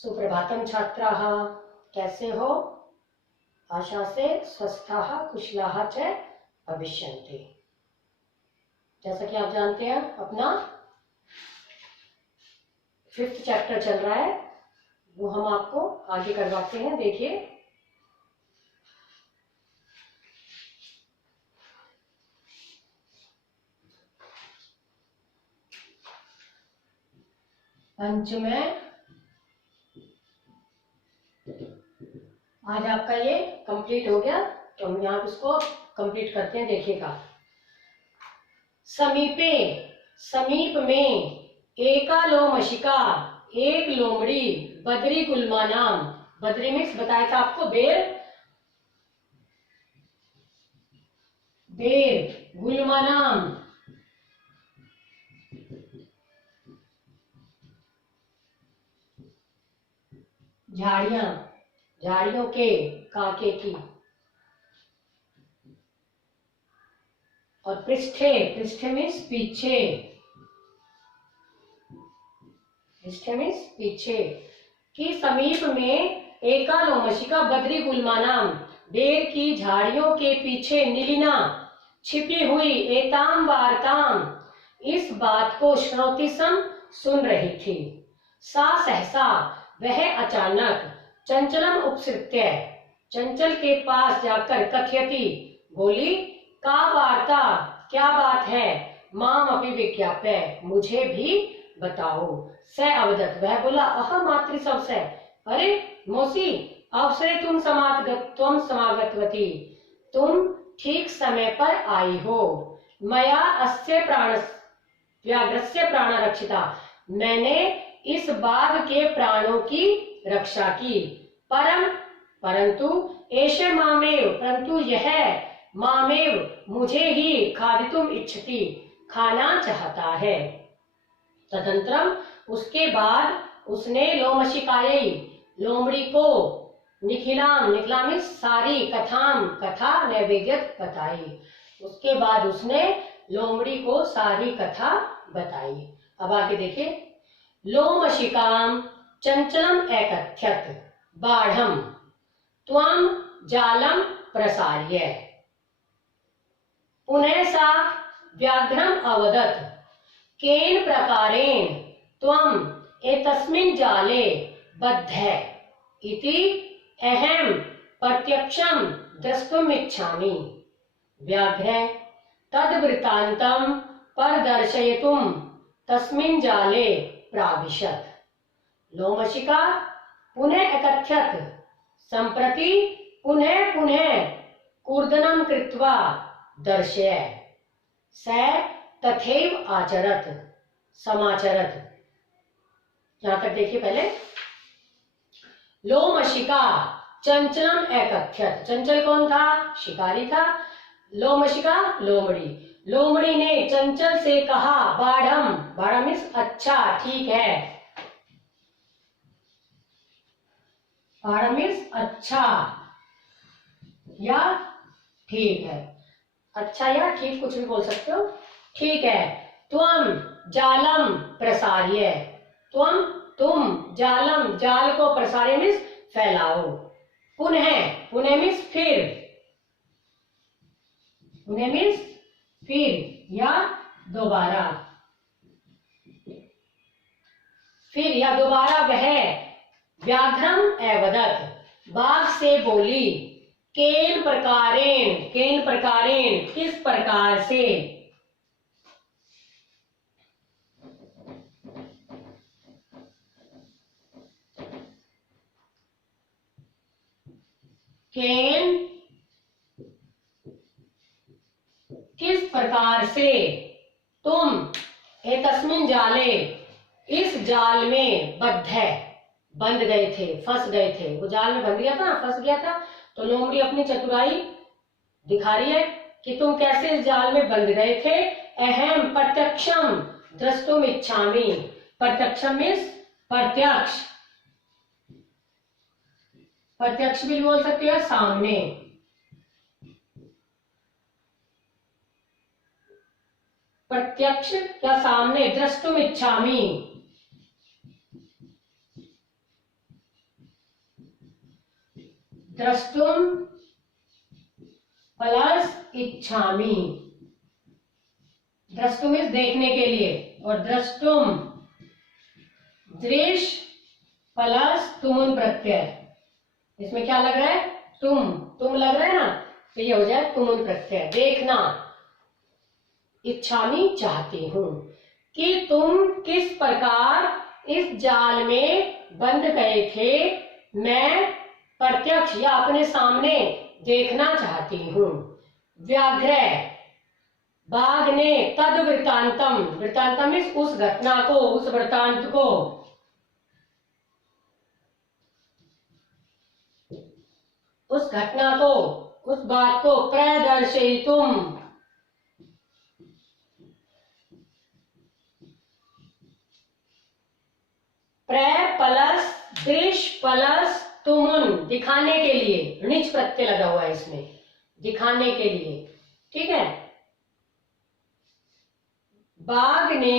सुप्रभातम छात्राः, कैसे हो? आशा से स्वस्थाः कुशलाः च भविष्यन्ति। जैसा कि आप जानते हैं, अपना 5th चैप्टर चल रहा है, वो हम आपको आगे करवाते हैं। देखिए, पंच में आज आपका ये कंप्लीट हो गया, तो हम यहाँ इसको कंप्लीट करते हैं। देखिएगा, समीपे, समीप में, एका लोमशिका, एक लोमड़ी, बद्री गुल्मा नाम। बद्री मिक्स बताया था आपको, बेर, बेर गुल्मा नाम, झाड़ियां, झाड़ियों के, काके की। और पृष्ठे, पृष्ठे मीन्स पीछे, पृष्ठे मीन्स पीछे की समीप में एका लोमशिका बद्री गुल्मा नाम, बेर की झाड़ियों के पीछे नीलिना छिपी हुई एताम वार्ताम, इस बात को श्रोतिसम सुन रही थी। सा सहसा, वह अचानक, चंचलम उपसृत्य, चंचल के पास जाकर कथयति, बोली, का वार्ता, क्या बात है, माम अपि विज्ञाप्य, मुझे भी बताओ। स अवदत, वह बोला, अह मातृ सबसे, अरे मौसी, अवसरे तुम समागतवती, तुम ठीक समय पर आई हो। मया अस्य प्राण व्याघ्रस्य प्राण रक्षिता, मैंने इस बाघ के प्राणों की रक्षा की। परंतु एषे मामेव, परंतु यह मामेव, मुझे ही खादितुम इच्छति, खाना चाहता है। तदंतरम, उसके बाद उसने लोमशिकायै, लोमड़ी को, निखिलाम, निखिला मीन्स सारी, कथाम, कथा, नैवेद्यत बताई। उसके बाद उसने लोमड़ी को सारी कथा बताई। अब आगे देखिए, लोमशिकाम चंचलम एकथ्यत बाढ़म त्वं जालम प्रसार्य, पुनः सा व्याघ्रम अवदत, केन प्रकारेण त्वं एतस्मिन् जाले बद्धः इति अहं प्रत्यक्षं द्रष्टुमिच्छामि। व्याघ्रः तद्वृत्तान्तं प्रदर्शयितुं तस्मिन् जाले प्राविशत्। लोमशिका पुनः अकथ्यत, सम्प्रति पुनः पुनः कूर्दनं कृत्वा दर्शय। स तथैव आचरत, समाचरत। यहां तक देखिए पहले, लोमशिका चंचलम एकथ्यत, चंचल कौन था? शिकारी था। लोमशिका लोमड़ी, लोमड़ी ने चंचल से कहा, बाढ़म, बाढ़म मीन्स अच्छा, ठीक है, बाढ़म मीन्स अच्छा या ठीक है, अच्छा या ठीक कुछ भी बोल सकते हो, ठीक है। त्वं जालम प्रसार्य, त्वं, तुम, जालम, जाल को, प्रसार्य मीन्स फैलाओ। पुनः, पुनः मीन्स फिर, पुनः मीन्स फिर या दोबारा, फिर या दोबारा वह व्याघ्रम एवदत, बाघ से बोली, केन प्रकारेण, केन प्रकारेण, किस प्रकार से, केन, किस प्रकार से, तुम एतस्मिन् जाले, इस जाल में, बद्ध है, बंध गए थे, फंस गए थे। वो जाल में बंध गया था, फंस गया था, तो लोमड़ी अपनी चतुराई दिखा रही है कि तुम कैसे इस जाल में बंध गए थे। अहम प्रत्यक्षम द्रष्टुम इच्छामि, प्रत्यक्षम मीन्स प्रत्यक्ष, प्रत्यक्ष भी बोल सकते हो, सामने, प्रत्यक्ष या सामने, द्रष्टुम इच्छामि, द्रष्टुम प्लस इच्छामि। द्रष्टुम इस देखने के लिए, और द्रष्टुम दृश्य प्लस तुमुन प्रत्यय। इसमें क्या लग रहा है? तुम लग रहा है ना, तो ये हो जाए तुमुन प्रत्यय। देखना, इच्छामि चाहती हूं, कि तुम किस प्रकार इस जाल में बंध गए थे, मैं प्रत्यक्ष या अपने सामने देखना चाहती हूं। व्याघ्र बाघ ने तद वृत्तांतम, वृत्तांतम इस उस घटना को, उस वृत्तांत को, उस घटना को, उस बात को प्रदर्शयितुम, प्र प्लस दृश्य प्लस तुमुन, दिखाने के लिए, णिच प्रत्यय लगा हुआ है इसमें, दिखाने के लिए। ठीक है। बाघ ने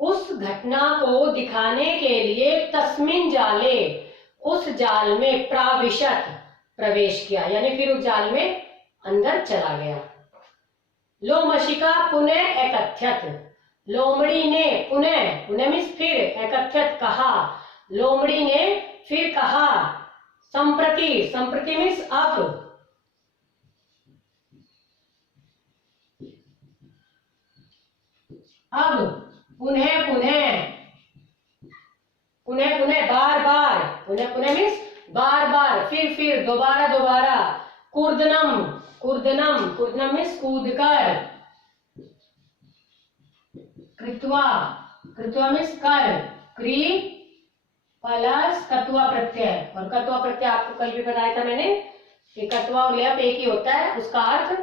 उस घटना को दिखाने के लिए तस्मिन जाले, उस जाल में प्राविशत, प्रवेश किया, यानी फिर उस जाल में अंदर चला गया। लोमशिका पुनः एकथ्यत, लोमड़ी ने पुनः, पुनः मीन्स फिर, एकथ्यत कहा, लोमड़ी ने फिर कहा। संप्रति, संप्रति मीन्स अब, अब पुनः पुनः, पुनः पुनः बार बार, पुनः पुनः मीन्स बार बार, फिर दोबारा दोबारा। कूर्दनम, कूर्दनम, कूर्दनम मीन्स कूद कर। कृत्वा, कृत्वा मीन्स कर, क्री प्लस कत्वा प्रत्यय, और कत्वा प्रत्यय आपको कल भी बताया था मैंने कि कत्वा और लप एक ही होता है उसका अर्थ,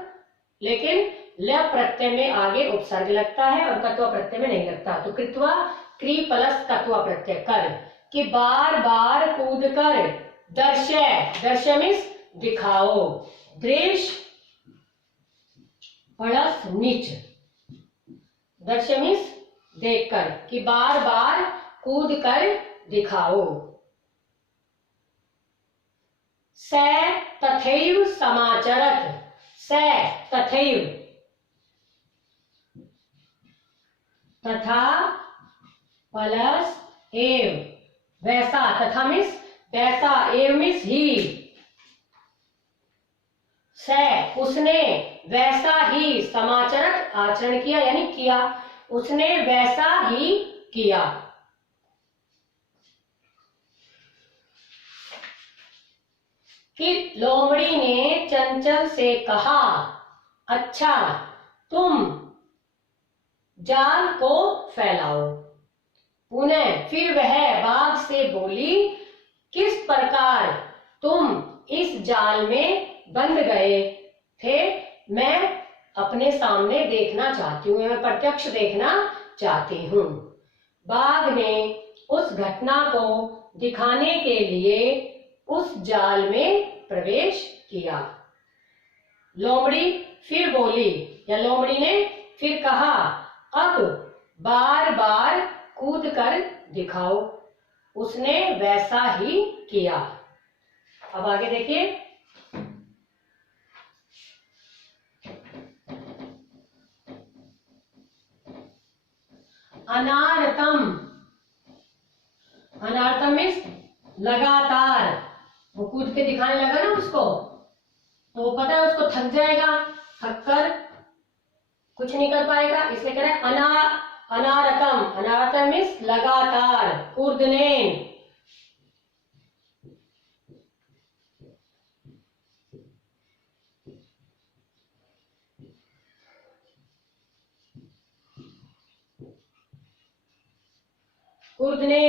लेकिन लप प्रत्यय में आगे उपसर्ग लगता है और कत्वा प्रत्यय में नहीं लगता। तो कृत्वा क्री प्लस कत्वा प्रत्यय, कर, कि बार बार कूद कर। दर्शय, दर्शय मीन्स दिखाओ। दृश्य प्लस नीच, दर्शय मीन्स देखकर, कि बार बार कूद कर दिखाओ। स तथैव समाचरत, स तथैव, तथा प्लस एव, वैसा, तथा मीन्स वैसा, एव मीन्स ही। स उसने, वैसा ही, समाचरत आचरण किया यानी किया, उसने वैसा ही किया। कि लोमड़ी ने चंचल से कहा, अच्छा तुम जाल को फैलाओ। पुनः फिर वह बाघ से बोली, किस प्रकार तुम इस जाल में बंध गए थे, मैं अपने सामने देखना चाहती हूँ, मैं प्रत्यक्ष देखना चाहती हूँ। बाघ ने उस घटना को दिखाने के लिए उस जाल में प्रवेश किया। लोमड़ी फिर बोली, या लोमड़ी ने फिर कहा, अब बार बार कूद कर दिखाओ। उसने वैसा ही किया। अब आगे देखिए, अनारतम, अनारतम मीन्स लगातार। वो कूद के दिखाने लगा ना उसको, तो वो पता है उसको थक जाएगा, थक कर कुछ नहीं कर पाएगा, इसलिए कह रहे हैं अनारतम, अनारतम मीन्स लगातार, कूदने। कूदने,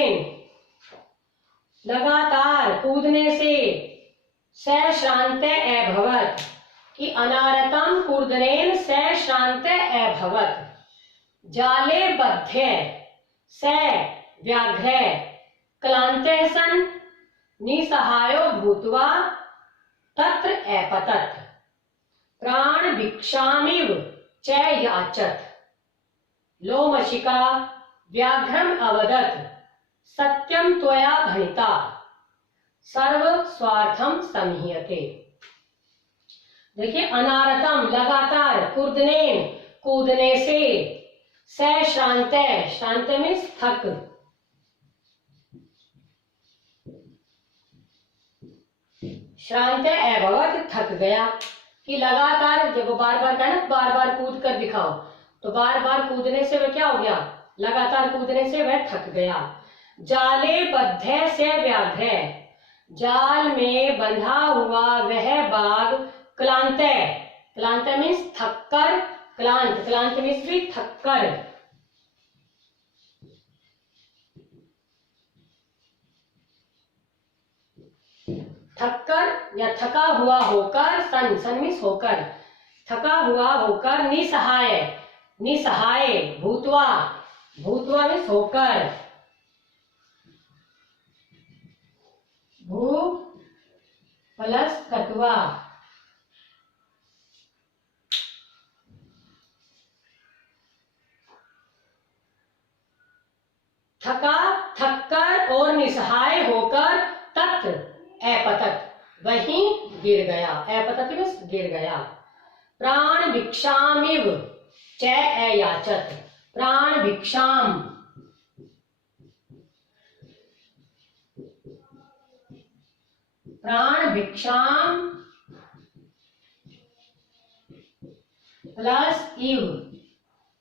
लगातार कूदने से, सश्रांत अभवत, कि अनारतम कूर्दनेन सश्रांत अभवत। जाले बध्य, स व्याघ्र क्लांते सन निसहायो भूत्वा तत्र अपतत, प्राण भिक्षामिव च याचत। लोमशिका व्याघ्रम अवदत, सत्यम त्वया भणिता, सर्व स्वार्थम समीहते। देखिए, अनारतम लगातार, कूदने कूदने से, स श्रांत, श्रांत मीन्स थक, श्रांत अभवत थक गया, कि लगातार जब बार बार कहना बार बार कूद कर दिखाओ, तो बार बार कूदने से वह क्या हो गया, लगातार कूदने से वह थक गया। जाले बद्ध से व्याघ्र, जाल में बंधा हुआ वह बाघ क्लांत, क्लांत मीन्स थककर, क्लांत, क्लांत मीन्स भी थककर, थककर या थका हुआ होकर, सन, सन मीन्स होकर, थका हुआ होकर, निसहाय, निसहाय भूतवा, भूतवा मीन्स होकर, भू प्लस कटुआ, थका, थककर और निसहाय होकर, तत्र अपतत वहीं गिर गया, अपतत मीन्स गिर गया। प्राण भिक्षामिव च अयाचत, प्राण भिक्षाम, प्राण भिक्षाम प्लस इव,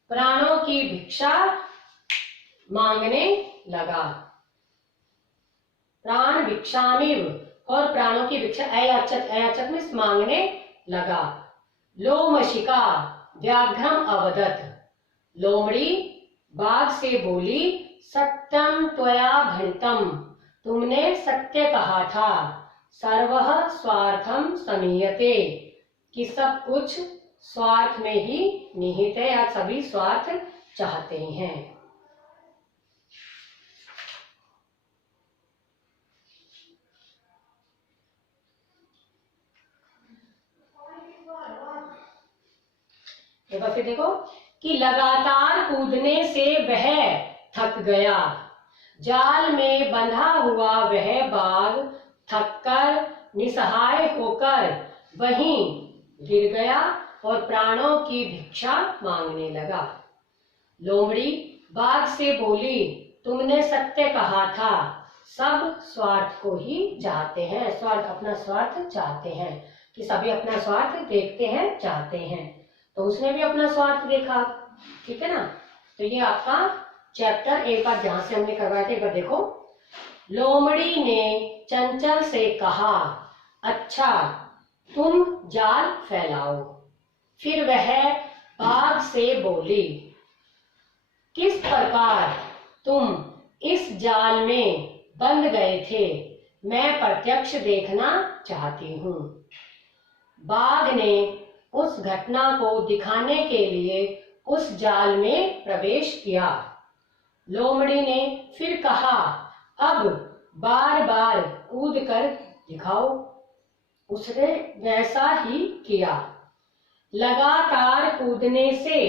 प्राणों की भिक्षा मांगने लगा, प्राण भिक्षामिव और प्राणों की भिक्षा, अयाचत, अयाचत मीन्स मांगने लगा। लोमशिका व्याघ्रम अवदत, लोमड़ी बाघ से बोली, सत्यम त्वया भणितम, तुमने सत्य कहा था, सर्वः स्वार्थम समीयते, कि सब कुछ स्वार्थ में ही निहित है, या सभी स्वार्थ चाहते हैं। एक बार फिर देखो, कि लगातार कूदने से वह थक गया, जाल में बंधा हुआ वह बाघ थककर निसहाय होकर वहीं गिर गया और प्राणों की भिक्षा मांगने लगा। लोमड़ी बाघ से बोली, तुमने सत्य कहा था, सब स्वार्थ को ही चाहते हैं, स्वार्थ, अपना स्वार्थ चाहते हैं, कि सभी अपना स्वार्थ देखते हैं, चाहते हैं, तो उसने भी अपना स्वार्थ देखा, ठीक है ना। तो ये आपका चैप्टर एक बार जहां से हमने करवाया था, एक बार देखो। लोमड़ी ने चंचल से कहा, अच्छा तुम जाल फैलाओ। फिर वह बाघ से बोली, किस प्रकार तुम इस जाल में बंध गए थे, मैं प्रत्यक्ष देखना चाहती हूँ। बाघ ने उस घटना को दिखाने के लिए उस जाल में प्रवेश किया। लोमड़ी ने फिर कहा, अब बार बार कूद कर दिखाओ। उसने वैसा ही किया। लगातार कूदने से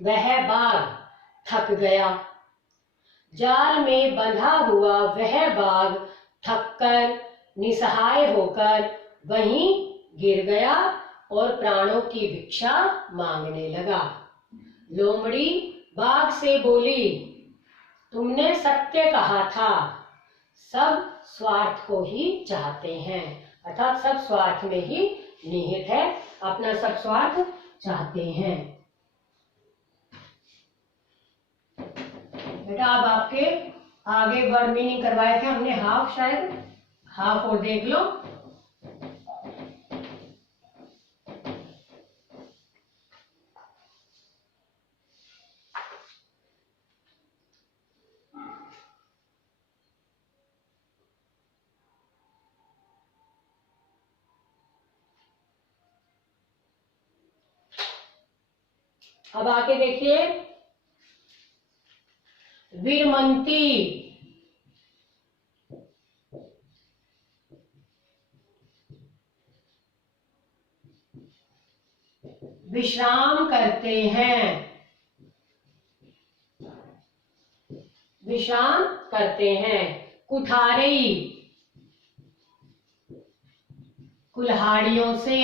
वह बाघ थक गया। जाल में बंधा हुआ वह बाघ थककर निसहाय होकर वहीं गिर गया और प्राणों की भिक्षा मांगने लगा। लोमड़ी बाघ से बोली, तुमने सत्य कहा था, सब स्वार्थ को ही चाहते हैं, अर्थात सब स्वार्थ में ही निहित है, अपना सब स्वार्थ चाहते हैं। बेटा अब आपके आगे वर्ड मीनिंग करवाए थे हमने, हाफ, शायद हाफ और देख लो। अब आके देखिए, विरमंती, विश्राम करते हैं, विश्राम करते हैं। कुठारी, कुल्हाड़ियों से,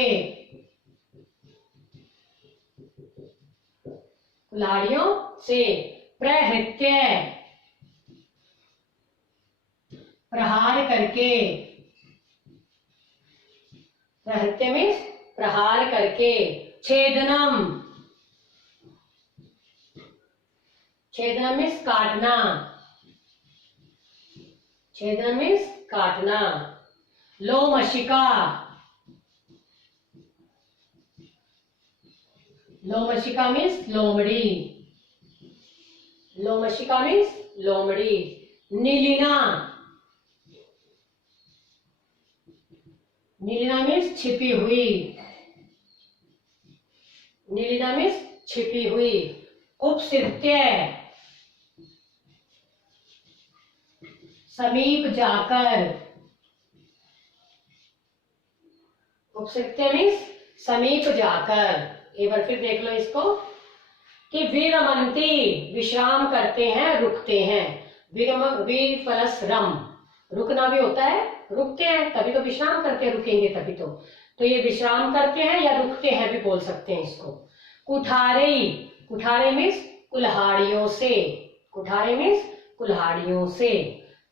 कुल्हाड़ियों से। प्रहृत्य, प्रहार करके, प्रहृत्य मीन्स प्रहार करके। छेदनम, छेदनम मीन्स काटना, छेदनम मीन्स काटना। लोमशिका, लोमशिका मीन्स लोमड़ी, लोमशिका मीन्स लोमड़ी। नीलिना, नीलिना मीन्स छिपी हुई, नीलिना मीन्स छिपी हुई। उपसृत्य, समीप जाकर, उपसृत्य मीन्स समीप जाकर। एक बार फिर देख लो इसको कि विरमंती, विश्राम करते हैं, रुकते हैं। विरम, वीर प्लस रम, रुकना भी होता है, रुकते हैं तभी तो विश्राम करते हैं, रुकेंगे तभी तो ये विश्राम करते हैं या रुकते हैं भी बोल सकते हैं इसको। कुठारे, कुठारे मीन्स कुल्हाड़ियों से, कुठारे मीन्स कुल्हाड़ियों से।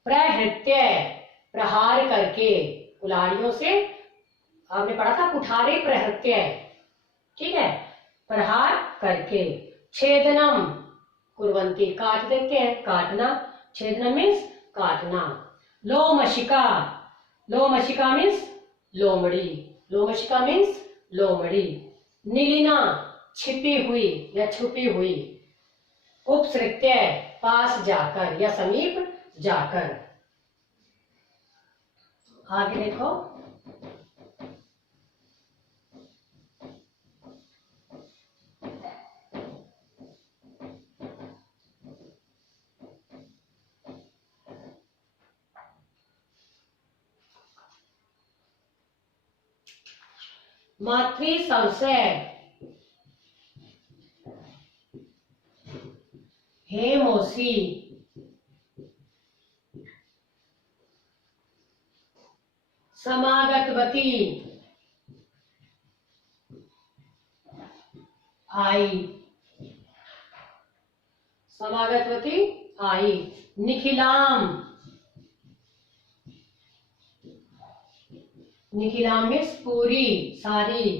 प्रहृत्य, प्रहार करके, कुल्हाड़ियों से। आपने पढ़ा था कुठारे प्रहृत्य, ठीक है, प्रहार करके। छेदनम, कुर्वंती, काट देते हैं, काटना। छेदनम मीन्स काटना। लोमशिका, लोमशिका मीन्स लोमड़ी, लोमशिका मीन्स लोमड़ी। नीलिना, छिपी हुई या छुपी हुई। उपसृत्य, पास जाकर या समीप जाकर। आगे देखो, मातृ संशय, हे मौसी, समागतवती, आई, समागतवती आई। निखिलाम, निखिलाम मीन्स पूरी, सारी।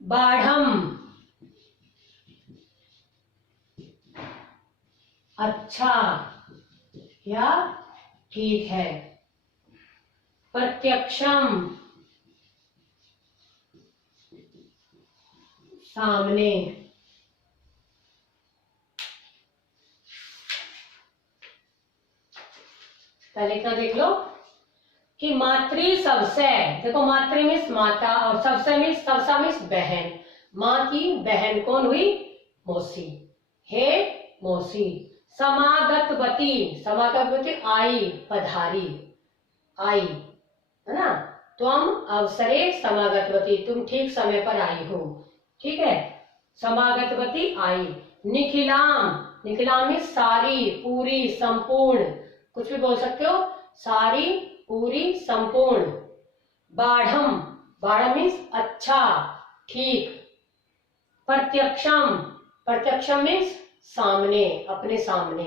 बाढ़म, अच्छा या ठीक है। प्रत्यक्षम, सामने। पहले इतना देख लो कि मातृ सबसे, देखो मातृ मीन्स माता और सबसे मीन्स, सबसा मीन्स बहन। माँ की बहन कौन हुई? मौसी। हे मौसी। समागतवती, समागतवती आई, पधारी, आई, है ना। तुम अवसरे समागतवती, तुम ठीक समय पर आई हो, ठीक है। समागतवती आई। निखिलाम, निखिलाम मीन्स सारी, पूरी, संपूर्ण, कुछ भी बोल सकते हो, सारी, पूरी, संपूर्ण। बाढ़म, बाढ़म मीन्स अच्छा, ठीक। प्रत्यक्षम, प्रत्यक्षम मीन्स सामने, अपने सामने।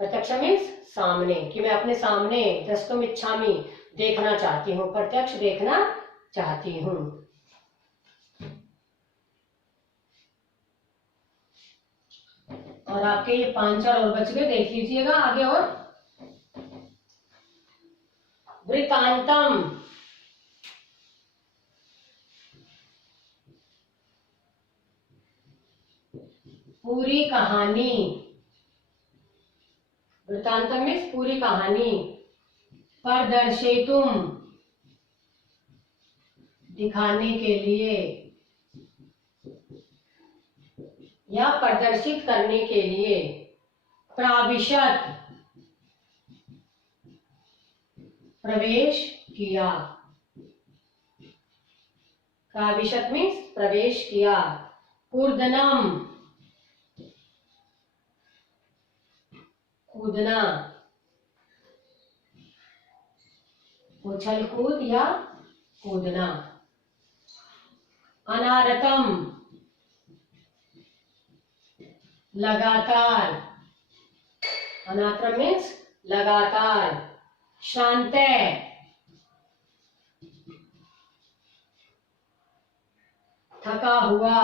प्रत्यक्षम मीन्स सामने, कि मैं अपने सामने, द्रष्टुम इच्छामि, देखना चाहती हूँ, प्रत्यक्ष देखना चाहती हूँ। और आपके ये 5-4 और बच गए, देख लीजिएगा आगे। और वृतांतम, पूरी कहानी, वृतांतम मीन्स पूरी कहानी। प्रदर्शितुम, दिखाने के लिए या प्रदर्शित करने के लिए। प्राविशत, प्रवेश किया, प्राविशत मीन्स प्रवेश किया। कूर्दनम, कूदना। उछल कूद या कूदना। अनारतम, लगातार। अनारतम मीन्स लगातार। शांतय, थका हुआ।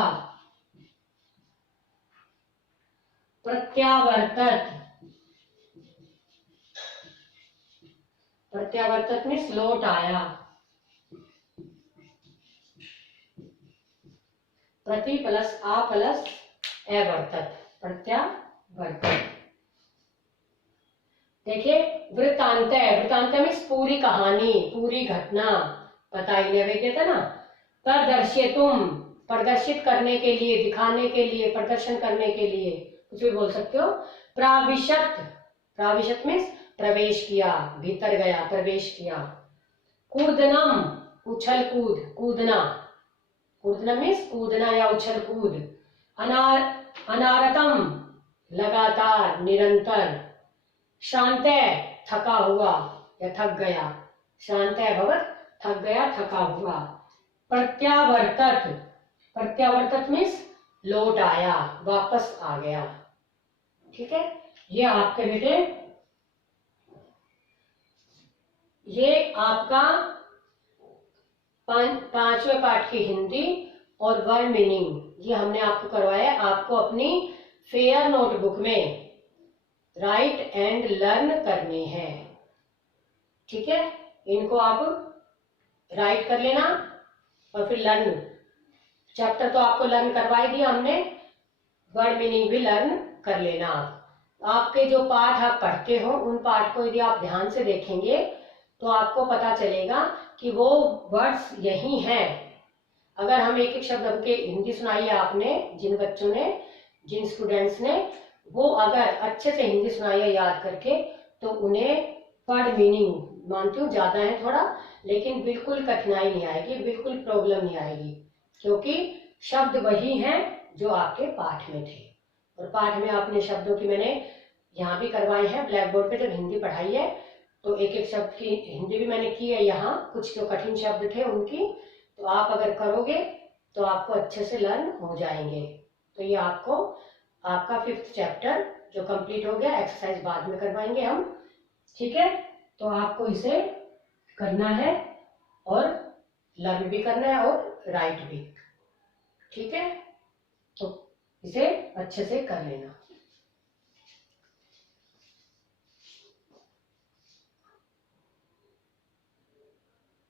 प्रत्यावर्तत, प्रत्यावर्तत मीन्स लौट आया। प्रति प्लस आ प्लस अवर्तत, प्रत्यावर्तत। देखिए वृत्तांत, वृत्तांत मीन्स पूरी कहानी, पूरी घटना। पता ही नहीं था ना। प्रदर्शितुम, प्रदर्शित करने के लिए, दिखाने के लिए, प्रदर्शन करने के लिए, कुछ भी बोल सकते हो। प्राविशत, प्राविशत मीन्स प्रवेश किया, भीतर गया, प्रवेश किया। कूदनम, उछल कूद, कूदना। कूदना मीन्स कूदना या उछल कूद। अनारतम, लगातार, निरंतर। शांतय, थका हुआ या थक गया। शांतय भवत, थक गया, थका हुआ। प्रत्यावर्तत, प्रत्यावर्तत मीन्स लौट आया, वापस आ गया। ठीक है, ये आपके बेटे, ये आपका पांचवें पाठ की हिंदी और वर्ड मीनिंग ये हमने आपको करवाया। आपको अपनी फेयर नोटबुक में राइट एंड लर्न करने हैं। ठीक है, इनको आप राइट कर लेना और फिर लर्न। चैप्टर तो आपको लर्न करवा ही दिया हमने, वर्ड मीनिंग भी लर्न कर लेना। आपके जो पाठ आप पढ़ते हो उन पाठ को यदि आप ध्यान से देखेंगे तो आपको पता चलेगा कि वो वर्ड्स यही हैं। अगर हम एक एक शब्द के हिंदी सुनाई है आपने, जिन बच्चों ने, जिन स्टूडेंट्स ने, वो अगर अच्छे से हिंदी सुनाई है याद करके, तो उन्हें वर्ड मीनिंग मानती हूँ ज्यादा है थोड़ा, लेकिन बिल्कुल कठिनाई नहीं आएगी, बिल्कुल प्रॉब्लम नहीं आएगी, क्योंकि शब्द वही हैं जो आपके पाठ में थे। और पाठ में आपने शब्दों की मैंने यहाँ भी करवाए हैं ब्लैक बोर्ड पे, जब हिंदी पढ़ाई है तो एक एक शब्द की हिंदी भी मैंने की है। यहाँ कुछ जो कठिन शब्द थे उनकी, तो आप अगर करोगे तो आपको अच्छे से लर्न हो जाएंगे। तो ये आपको आपका 5th चैप्टर जो कंप्लीट हो गया, एक्सरसाइज बाद में करवाएंगे हम। ठीक है, तो आपको इसे करना है और लर्न भी करना है और राइट भी। ठीक है, तो इसे अच्छे से कर लेना।